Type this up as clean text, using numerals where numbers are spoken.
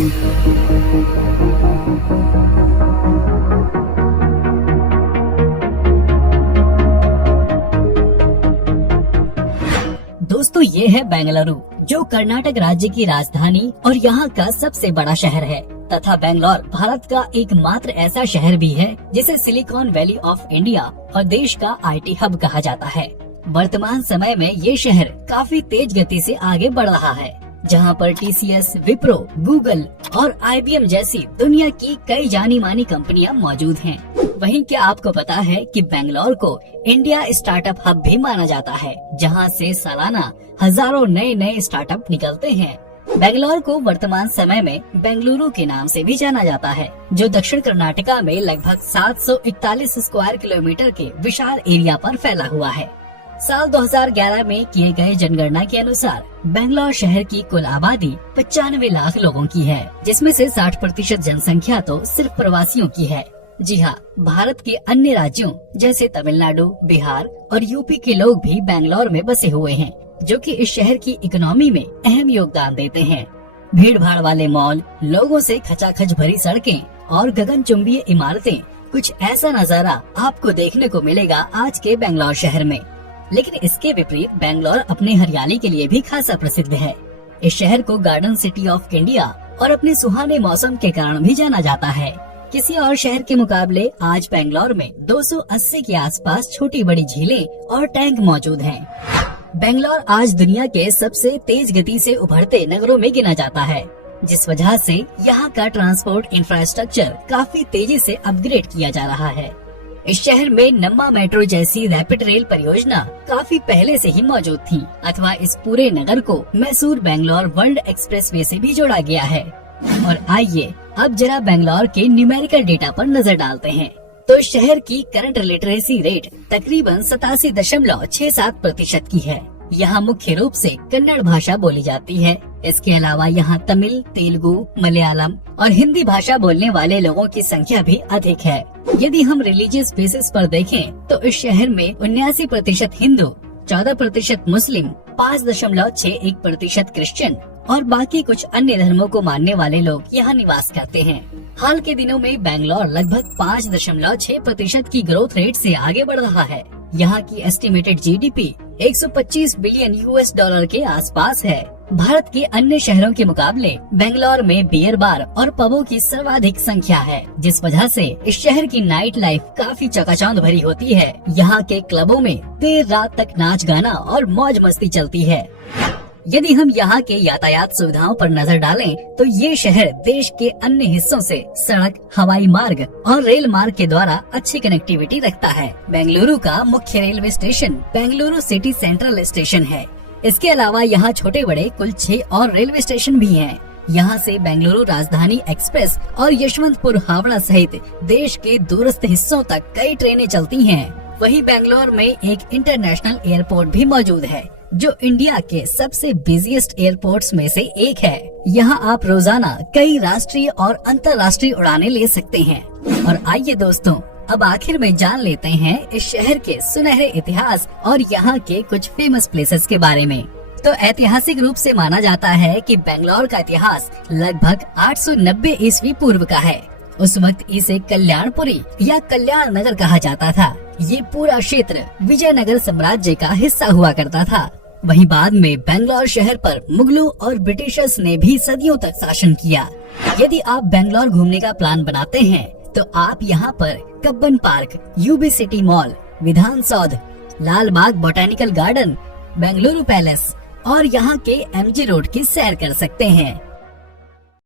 दोस्तों, ये है बेंगलुरु, जो कर्नाटक राज्य की राजधानी और यहाँ का सबसे बड़ा शहर है तथा बेंगलोर भारत का एकमात्र ऐसा शहर भी है जिसे सिलिकॉन वैली ऑफ इंडिया और देश का IT हब कहा जाता है। वर्तमान समय में ये शहर काफी तेज गति से आगे बढ़ रहा है, जहाँ पर TCS, विप्रो, गूगल और IBM जैसी दुनिया की कई जानी मानी कंपनियां मौजूद हैं। वहीं क्या आपको पता है कि बेंगलोर को इंडिया स्टार्टअप हब भी माना जाता है, जहां से सालाना हजारों नए स्टार्टअप निकलते हैं। बेंगलोर को वर्तमान समय में बेंगलुरु के नाम से भी जाना जाता है, जो दक्षिण कर्नाटका में लगभग 741 स्क्वायर किलोमीटर के विशाल एरिया पर फैला हुआ है। साल 2011 में किए गए जनगणना के अनुसार बेंगलोर शहर की कुल आबादी 95 लाख लोगों की है, जिसमें से 60% जनसंख्या तो सिर्फ प्रवासियों की है। जी हाँ, भारत के अन्य राज्यों जैसे तमिलनाडु, बिहार और यूपी के लोग भी बेंगलोर में बसे हुए हैं, जो कि इस शहर की इकोनॉमी में अहम योगदान देते हैं। भीड़ भाड़ वाले मॉल, लोगों से खचाखच भरी सड़कें और गगनचुंबी इमारतें, कुछ ऐसा नजारा आपको देखने को मिलेगा आज के बेंगलोर शहर में। लेकिन इसके विपरीत बेंगलोर अपने हरियाली के लिए भी खासा प्रसिद्ध है। इस शहर को गार्डन सिटी ऑफ इंडिया और अपने सुहाने मौसम के कारण भी जाना जाता है। किसी और शहर के मुकाबले आज बेंगलोर में 280 के आसपास छोटी बड़ी झीलें और टैंक मौजूद हैं। बेंगलोर आज दुनिया के सबसे तेज गति से उभरते नगरों में गिना जाता है, जिस वजह से यहाँ का ट्रांसपोर्ट इंफ्रास्ट्रक्चर काफी तेजी से अपग्रेड किया जा रहा है। इस शहर में नम्मा मेट्रो जैसी रैपिड रेल परियोजना काफी पहले से ही मौजूद थी, अथवा इस पूरे नगर को मैसूर बेंगलोर वर्ल्ड एक्सप्रेसवे से भी जोड़ा गया है। और आइए अब जरा बेंगलोर के न्यूमेरिकल डेटा पर नजर डालते हैं। तो शहर की करंट लिटरेसी रेट तकरीबन 87.67% की है। यहाँ मुख्य रूप से कन्नड़ भाषा बोली जाती है। इसके अलावा यहाँ तमिल, तेलुगु, मलयालम और हिंदी भाषा बोलने वाले लोगों की संख्या भी अधिक है। यदि हम रिलीजियस बेसिस पर देखें तो इस शहर में 79% हिंदू, 14% मुस्लिम, 5.61% क्रिश्चियन और बाकी कुछ अन्य धर्मों को मानने वाले लोग यहाँ निवास करते हैं। हाल के दिनों में बेंगलोर लगभग 5.6% की ग्रोथ रेट से आगे बढ़ रहा है। यहाँ की एस्टिमेटेड GDP 125 बिलियन $US के आसपास है। भारत के अन्य शहरों के मुकाबले बेंगलोर में बियर बार और पबों की सर्वाधिक संख्या है, जिस वजह से इस शहर की नाइट लाइफ काफी चकाचौंध भरी होती है। यहाँ के क्लबों में देर रात तक नाच गाना और मौज मस्ती चलती है। यदि हम यहाँ के यातायात सुविधाओं पर नजर डालें तो ये शहर देश के अन्य हिस्सों से सड़क, हवाई मार्ग और रेल मार्ग के द्वारा अच्छी कनेक्टिविटी रखता है। बेंगलुरु का मुख्य railway station Bengaluru city central station है। इसके अलावा यहाँ छोटे बड़े कुल 6 और रेलवे स्टेशन भी हैं। यहाँ से बेंगलुरु राजधानी एक्सप्रेस और यशवंतपुर हावड़ा सहित देश के दूरस्थ हिस्सों तक कई ट्रेनें चलती हैं। वहीं बेंगलोर में एक इंटरनेशनल एयरपोर्ट भी मौजूद है, जो इंडिया के सबसे बिजिएस्ट एयरपोर्ट्स में से एक है। यहाँ आप रोजाना कई राष्ट्रीय और अंतर्राष्ट्रीय उड़ानें ले सकते हैं। और आइए दोस्तों, अब आखिर में जान लेते हैं इस शहर के सुनहरे इतिहास और यहाँ के कुछ फेमस प्लेसेस के बारे में। तो ऐतिहासिक रूप से माना जाता है कि बेंगलोर का इतिहास लगभग 890 ईस्वी पूर्व का है। उस वक्त इसे कल्याणपुरी या कल्याण नगर कहा जाता था। ये पूरा क्षेत्र विजयनगर साम्राज्य का हिस्सा हुआ करता था। वहीं बाद में बेंगलोर शहर पर मुगलों और ब्रिटिशर्स ने भी सदियों तक शासन किया। यदि आप बेंगलोर घूमने का प्लान बनाते हैं तो आप यहाँ पर Cubbon park, UB city mall, विधान सौध, लाल बाग बोटेनिकल गार्डन, बेंगलुरु पैलेस और यहाँ के MG रोड की सैर कर सकते हैं।